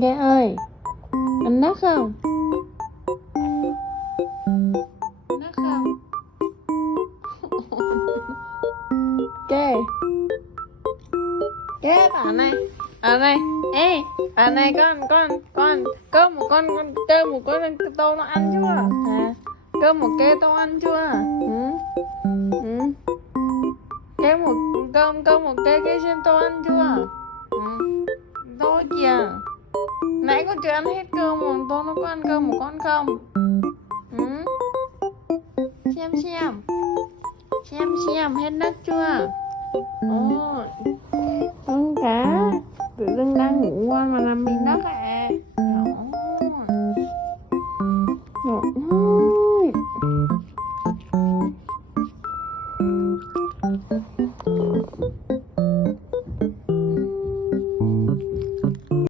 Ghe ơi, ăn đất không? Đất không? Kê, kê bạn này, bạn này, ê, bạn này con, cơm một con tô nó ăn chưa? Hả? Cơm một kê tô ăn chưa? Ừ, ừ. Kê một cơm một kê xem tô ăn chưa? Ừ. Thôi kìa, nãy con chưa ăn hết cơm một tô nó có ăn cơm một con không? Ừ. Xem xem hết đất chưa? Ồ, con cá tự dưng đang ngủ ngon mà làm mình đất ạ.